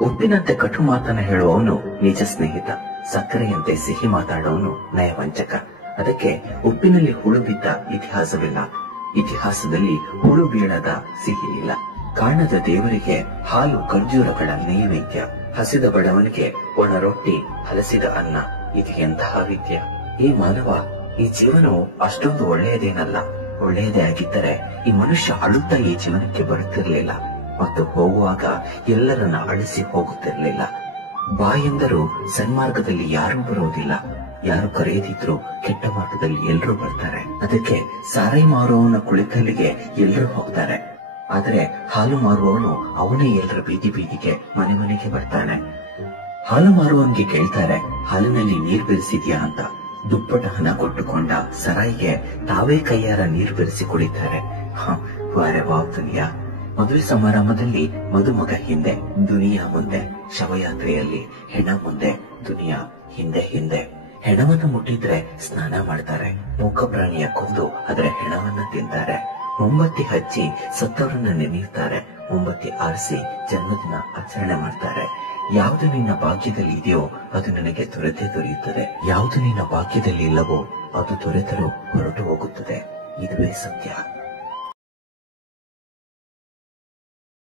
ಉಪ್ಪಿನಂತೆ ಕಟು ಮಾತನ್ನ ಹೇಳುವವನು ನಿಜ ಸ್ನೇಹಿತ, ಸಕ್ಕರೆಯಂತೆ ಸಿಹಿ ಮಾತಾಡೋನು ನಯವಂಚಕ. ಅದಕ್ಕೆ ಉಪ್ಪಿನಲ್ಲಿ ಹುಳು ಬಿದ್ದ ಇತಿಹಾಸವಿಲ್ಲ, ಇತಿಹಾಸದಲ್ಲಿ ಹುಳು ಬೀಳದ ಸಿಹಿ ಇಲ್ಲ. ಕಾಣದ ದೇವರಿಗೆ ಹಾಲು ಖರ್ಜೂರಗಳ ನೈವೇದ್ಯ, ಹಸಿದ ಬಡವನಿಗೆ ಒಣ ರೊಟ್ಟಿ, ಹಲಸಿದ ಅನ್ನ. ಇದು ಎಂತಹ ವಿದ್ಯೆ! ಈ ಮಾನವ, ಈ ಜೀವನವು ಅಷ್ಟೊಂದು ಒಳ್ಳೆಯದೇನಲ್ಲ. ಒಳ್ಳೆಯದೇ ಆಗಿದ್ದರೆ ಈ ಮನುಷ್ಯ ಅಳುತ್ತಾ ಈ ಜೀವನಕ್ಕೆ ಬರುತ್ತಿರಲಿಲ್ಲ ಮತ್ತು ಹೋಗುವಾಗ ಎಲ್ಲರನ್ನ ಅಳಿಸಿ ಹೋಗುತ್ತಿರಲಿಲ್ಲ. ಬಾ ಎಂದರೂ ಸನ್ಮಾರ್ಗದಲ್ಲಿ ಯಾರೂ ಬರುವುದಿಲ್ಲ, ಯಾರು ಕರೆಯದಿದ್ರು ಕೆಟ್ಟ ಮಾರ್ಗದಲ್ಲಿ ಎಲ್ಲರೂ ಬರ್ತಾರೆ. ಅದಕ್ಕೆ ಸಾರಾಯಿ ಮಾರುವವನ ಕುಳಿತಲ್ಲಿಗೆ ಎಲ್ಲರೂ ಹೋಗ್ತಾರೆ, ಆದರೆ ಹಾಲು ಮಾರುವವನು ಅವನೇ ಎಲ್ಲರ ಬೀದಿ ಬೀದಿಗೆ ಮನೆ ಮನೆಗೆ ಬರ್ತಾನೆ. ಹಾಲು ಮಾರುವವನಿಗೆ ಕೇಳ್ತಾರೆ, ಹಾಲಿನಲ್ಲಿ ನೀರು ಬೆರೆಸಿದ್ಯಾ ಅಂತ. ದುಪ್ಪಟ ಹಣ ಕೊಟ್ಟುಕೊಂಡ ಸರಾಯಿಗೆ ತಾವೇ ಕೈಯಾರ ನೀರು ಬೆರೆಸಿ ಕುಡಿತಾರೆ. ವಾರೆ ವಾವ್ ದುನಿಯಾ! ಮದುವೆ ಸಮಾರಂಭದಲ್ಲಿ ಮದುಮಗ ಹಿಂದೆ, ದುನಿಯಾ ಮುಂದೆ. ಶವಯಾತ್ರೆಯಲ್ಲಿ ಹೆಣ ಮುಂದೆ, ದುನಿಯಾ ಹಿಂದೆ ಹಿಂದೆ. ಹೆಣವನ್ನು ಮುಟ್ಟಿದ್ರೆ ಸ್ನಾನ ಮಾಡ್ತಾರೆ, ಮೂಕ ಪ್ರಾಣಿಯ ಕೊಂದು ಅದರ ಹೆಣವನ್ನ ತಿಂತಾರೆ. ಮೊಂಬತ್ತಿ ಹಚ್ಚಿ ಸತ್ತವರನ್ನ ನೆನೆಯುತ್ತಾರೆ, ಮೊಂಬತ್ತಿ ಆರಿಸಿ ಜನ್ಮದಿನ ಆಚರಣೆ ಮಾಡ್ತಾರೆ. ಯಾವುದು ನಿನ್ನ ಭಾಗ್ಯದಲ್ಲಿ ಇದೆಯೋ ಅದು ನಿನಗೆ ದೊರೆತೇ ದೊರೆಯುತ್ತದೆ, ಯಾವುದು ನಿನ್ನ ಭಾಗ್ಯದಲ್ಲಿ ಇಲ್ಲವೋ ಅದು ದೊರೆತರೂ ಹೊರಟು ಹೋಗುತ್ತದೆ. ಇದುವೇ ಸತ್ಯ.